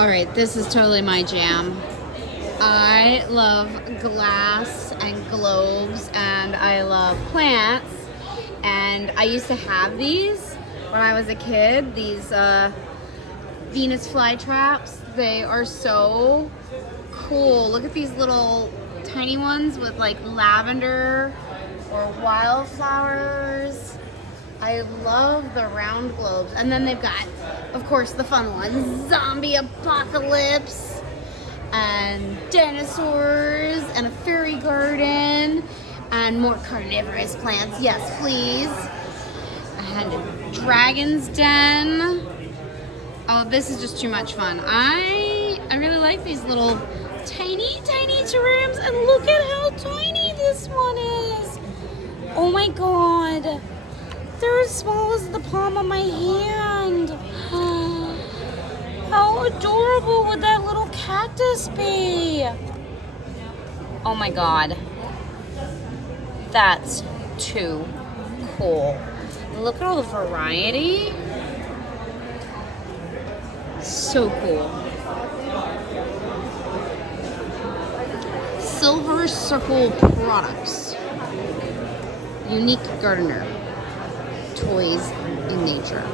All right, this is totally my jam. I love glass and globes, and I love plants. And I used to have these when I was a kid, these Venus flytraps. They are so cool. Look at these little tiny ones with like lavender or wildflowers. I love the round globes. And then they've got, of course, the fun ones, zombie apocalypse and dinosaurs and a fairy garden and more carnivorous plants. Yes, please. And dragon's den. Oh, this is just too much fun. I really like these little tiny terrariums, and look at how tiny this one is. Oh my god. They're as small as the palm of my hand. How adorable would that little cactus be? Oh my god. That's too cool. Look at all the variety. So cool. Silver Circle Products. Unique Gardener. Toys in nature.